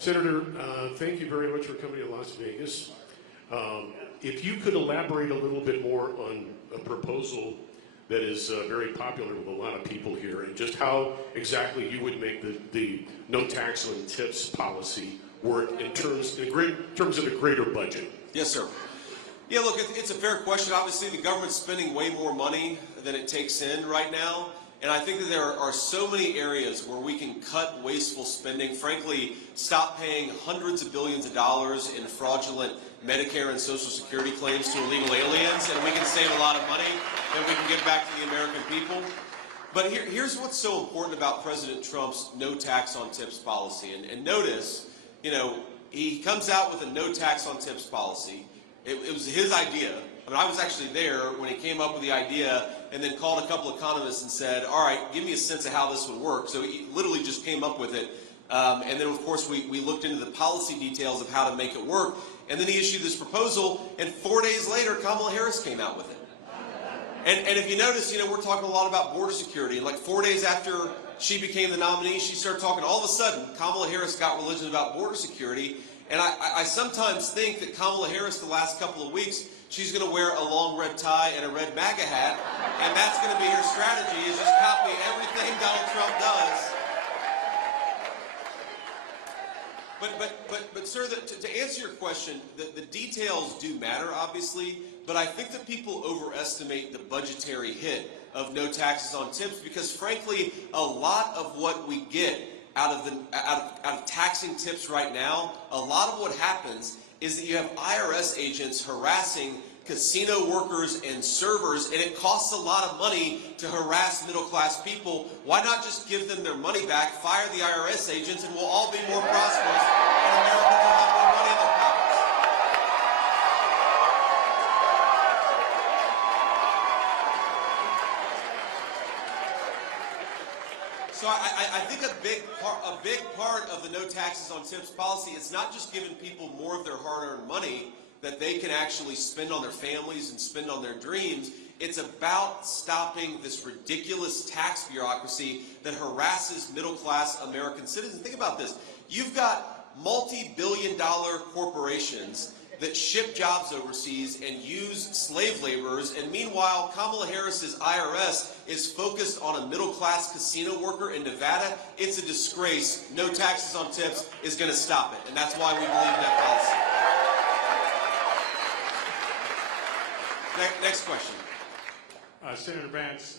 Senator, thank you very much for coming to Las Vegas. If you could elaborate a little bit more on a proposal that is very popular with a lot of people here, and just how exactly you would make the no tax on tips policy work in terms of the greater budget. Yes, sir. Yeah, look, it's a fair question. Obviously, the government's spending way more money than it takes in right now. And I think that there are so many areas where we can cut wasteful spending, frankly, stop paying hundreds of billions of dollars in fraudulent Medicare and Social Security claims to illegal aliens, and we can save a lot of money that we can give back to the American people. But here's what's so important about President Trump's no tax on tips policy. And notice, you know, he comes out with a no tax on tips policy. It was his idea. I mean, I was actually there when he came up with the idea and then called a couple of economists and said, all right, give me a sense of how this would work. So he literally just came up with it. And then, of course, we looked into the policy details of how to make it work. And then he issued this proposal, and 4 days later, Kamala Harris came out with it. And if you notice, you know, we're talking a lot about border security. And like 4 days after she became the nominee, she started talking. All of a sudden, Kamala Harris got religion about border security. And I sometimes think that Kamala Harris, the last couple of weeks, she's going to wear a long red tie and a red MAGA hat, and that's going to be her strategy, is just copy everything Donald Trump does. But sir, to answer your question, the details do matter, obviously, but I think that people overestimate the budgetary hit of no taxes on tips because, frankly, a lot of what we get out of taxing tips right now, a lot of what happens is that you have IRS agents harassing casino workers and servers, and it costs a lot of money to harass middle-class people. Why not just give them their money back, fire the IRS agents, and we'll all be more prosperous, and Americans will have more money in their pockets. So I think a big part of the no taxes on tips policy is not just giving people more of their hard-earned money that they can actually spend on their families and spend on their dreams. It's about stopping this ridiculous tax bureaucracy that harasses middle-class American citizens. Think about this. You've got multi-billion-dollar corporations that ship jobs overseas and use slave laborers, and meanwhile, Kamala Harris's IRS is focused on a middle-class casino worker in Nevada. It's a disgrace. No taxes on tips is going to stop it, and that's why we believe in that policy. Next question. Senator Vance.